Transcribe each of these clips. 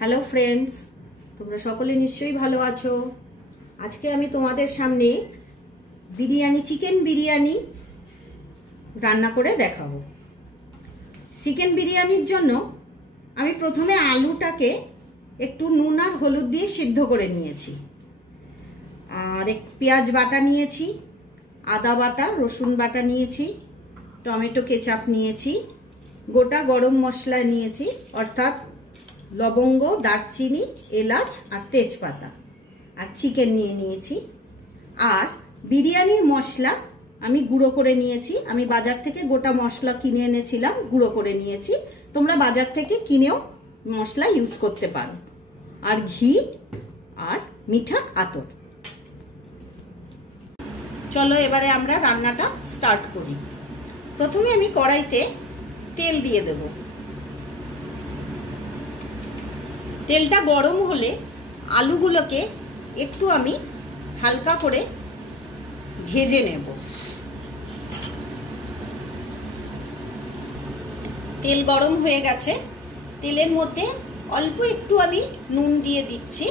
Hello friends, তোমরা সকলে নিশ্চয়ই ভালো আছো। আজকে আমি তোমাদের সামনে চিকেন বিরিয়ানি রান্না করে দেখাবো। চিকেন বিরিয়ানির জন্য আমি প্রথমে আলুটাকে একটু নুন আর হলুদ দিয়ে সিদ্ধ করে নিয়েছি, আর পেঁয়াজ বাটা নিয়েছি, আদা বাটা, রসুন বাটা নিয়েছি, টমেটো কেচাপ নিয়েছি, গোটা গরম মশলা নিয়েছি অর্থাৎ লবঙ্গ, দারচিনি, এলাচ আর তেজপাতা, আর চিকেন নিয়ে নিয়েছি। আর বিরিয়ানির মশলা আমি গুঁড়ো করে নিয়েছি। আমি বাজার থেকে গোটা মশলা কিনে এনেছিলাম, গুঁড়ো করে নিয়েছি। তোমরা বাজার থেকে কিনেও মশলা ইউজ করতে পারো। আর ঘি আর মিঠা আতর। চলো এবারে আমরা রান্নাটা স্টার্ট করি। প্রথমে আমি কড়াইতে তেল দিয়ে দেব। তেলটা গরম হলে আলুগুলোকে একটু আমি হালকা করে ভেজে নেব। তেল গরম হয়ে গেছে, তেলের মধ্যে অল্প একটু আমি নুন দিয়ে দিচ্ছি।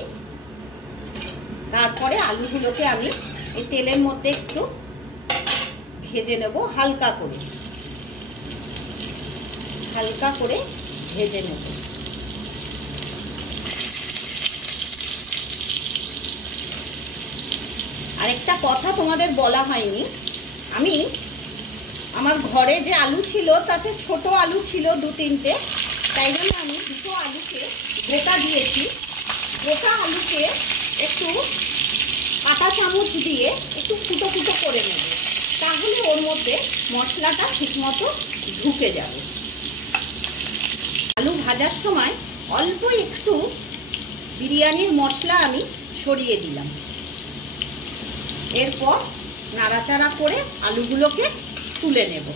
তারপরে আলুগুলোকে আমি এই তেলের মধ্যে একটু ভেজে নেব, হালকা করে ভেজে নেব। আরেকটা কথা তোমাদের বলা হয়নি, আমার ঘরে যে আলু ছিল তাতে ছোট আলু ছিল 2-3টে, তাই জন্য আমি দুটো আলুকে গোটা দিয়েছি। গোটা আলুকে একটু কাঁটা চামচ দিয়ে একটু ফুটো ফুটো করে নেব, তাহলে ওর মধ্যে মশলাটা ঠিকমতো ঢুকে যাবে। আলু ভাজার সময় অল্প একটু বিরিয়ানির মশলা আমি ছড়িয়ে দিলাম। এরপর নাড়াচাড়া করে আলুগুলোকে তুলে নেব।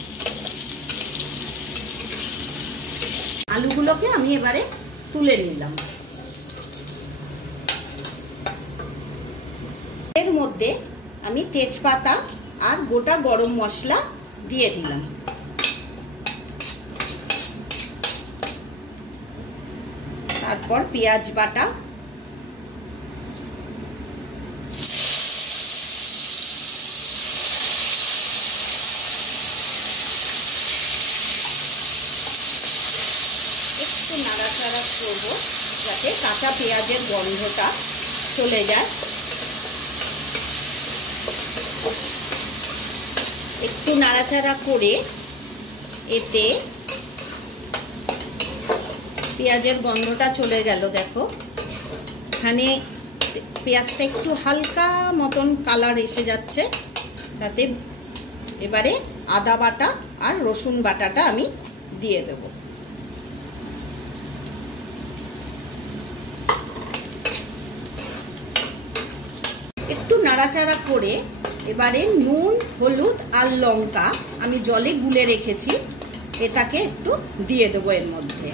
আলুগুলোকে আমি এবারে তুলে নিলাম। এর মধ্যে আমি তেজপাতা আর গোটা গরম মশলা দিয়ে দিলাম। তারপর পেঁয়াজ বাটা, একটু নাড়াচাড়া করব যাতে কাঁচা পেঁয়াজের গন্ধটা চলে যায়। একটু নাড়াচাড়া করে এতে পেঁয়াজের গন্ধটা চলে গেল। দেখো এখানে পেঁয়াজটা একটু হালকা মতন কালার এসে যাচ্ছে। তাতে এবারে আদা বাটা আর রসুন বাটাটা আমি দিয়ে দেব। একটু নাড়াচাড়া করে এবারে নুন, হলুদ আর লঙ্কা আমি জলে গুলে রেখেছি, এটাকে একটু দিয়ে দেবো এর মধ্যে।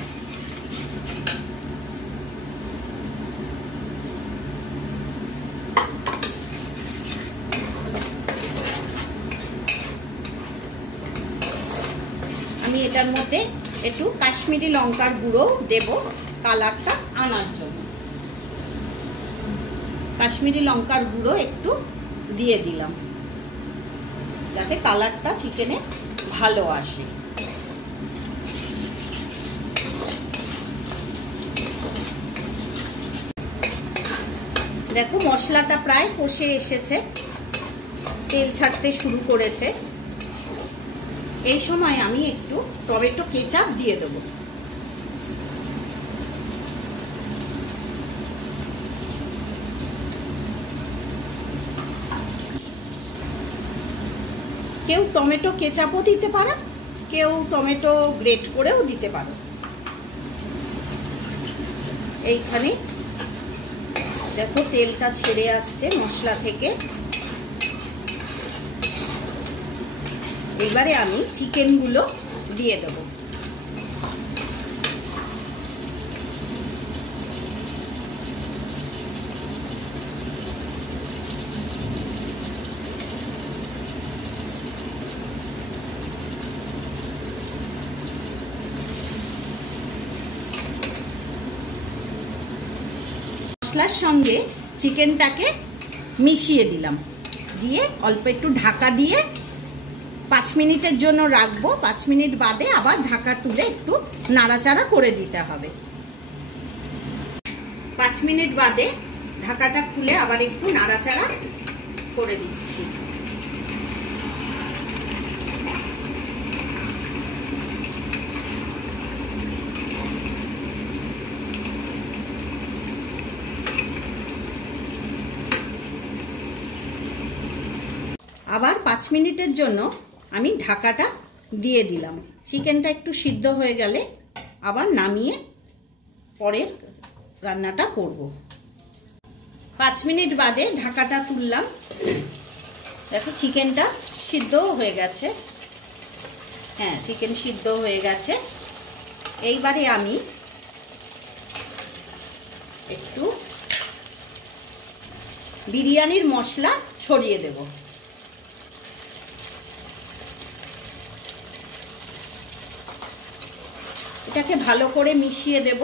আমি এটার মধ্যে একটু কাশ্মীরি লঙ্কার গুঁড়ো দেব কালারটা আনার জন্য। কাশ্মীরি লঙ্কার গুঁড়ো একটু দিয়ে দিলাম যাতে কালারটা চিকেনে ভালো আসে। দেখো মশলাটা প্রায় কষে এসেছে, তেল ছাড়তে শুরু করেছে। এই সময় আমি একটু টমেটো কেচাপ দিয়ে দেবো। কেউ টমেটো কেচাপও দিতে পারে, কেউ টমেটো গ্রেট করেও দিতে পারো। এইখানে দেখো তেলটা ছেড়ে আসছে মশলা থেকে। এবারে আমি চিকেনগুলো দিয়ে দেবো। মশলার সঙ্গে চিকেনটাকে মিশিয়ে দিলাম, দিয়ে অল্প একটু ঢাকা দিয়ে 5 মিনিটের জন্য রাখবো। 5 মিনিট বাদে আবার ঢাকা তুলে একটু নাড়াচাড়া করে দিতে হবে। 5 মিনিট বাদে ঢাকাটা খুলে আবার একটু নাড়াচাড়া করে দিচ্ছি। আবার 5 মিনিটের জন্য আমি ঢাকাটা দিয়ে দিলাম। চিকেনটা একটু সিদ্ধ হয়ে গেলে আবার নামিয়ে পরের রান্নাটা করব। 5 মিনিট বাদে ঢাকাটা তুললাম। দেখো চিকেনটা সিদ্ধও হয়ে গেছে। হ্যাঁ, চিকেন সিদ্ধ হয়ে গেছে। এইবারে আমি একটু বিরিয়ানির মশলা ছড়িয়ে দেব। এটাকে ভালো করে মিশিয়ে দেব।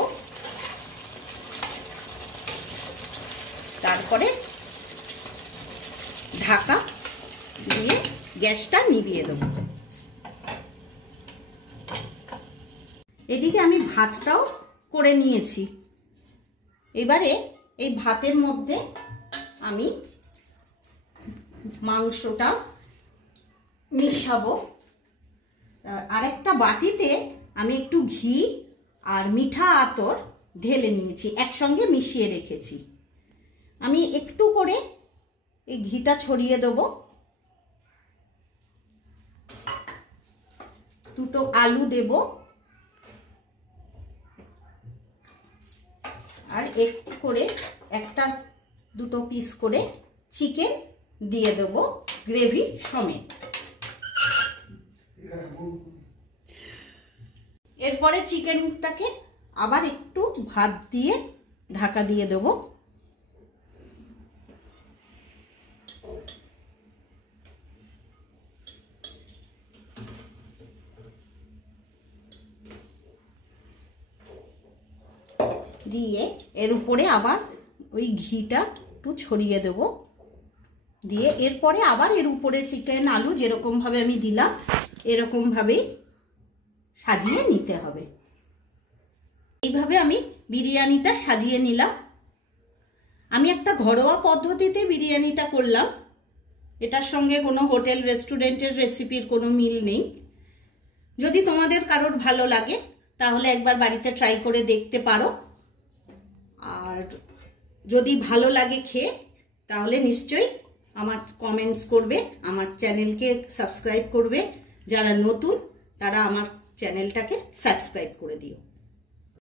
তারপরে ঢাকা দিয়ে গ্যাসটা নিভিয়ে দেব। এদিকে আমি ভাতটাও করে নিয়েছি। এবারে এই ভাতের মধ্যে আমি মাংসটা মিশাবো। আরেকটা বাটিতে আমি একটু ঘি আর মিঠা আতর ঢেলে নিয়েছি, একসঙ্গে মিশিয়ে রেখেছি। আমি একটু করে এই ঘিটা ছড়িয়ে দেব। দুটো আলু দেব আর একটু করে একটা দুটো পিস করে চিকেন দিয়ে দেব গ্রেভি সমেত। এরপরে চিকেনটাকে আবার একটু ভাত দিয়ে ঢাকা দিয়ে দেব। দিয়ে এর উপরে আবার ওই ঘিটা একটু ছড়িয়ে দেব। দিয়ে এরপরে আবার এর উপরে চিকেন আলু যেরকম ভাবে আমি দিলাম এরকম ভাবেই সাজিয়ে নিতে হবে। এইভাবে আমি বিরিয়ানিটা সাজিয়ে নিলাম। আমি একটা ঘরোয়া পদ্ধতিতে বিরিয়ানিটা করলাম। এটার সঙ্গে কোনো হোটেল রেস্টুরেন্টের রেসিপির কোনো মিল নেই। যদি তোমাদের কারোর ভালো লাগে তাহলে একবার বাড়িতে ট্রাই করে দেখতে পারো। আর যদি ভালো লাগে খেয়ে তাহলে নিশ্চয়ই আমার কমেন্টস করবে, আমার চ্যানেলকে সাবস্ক্রাইব করবে। যারা নতুন তারা আমার চ্যানেলটাকে সাবস্ক্রাইব করে দিও।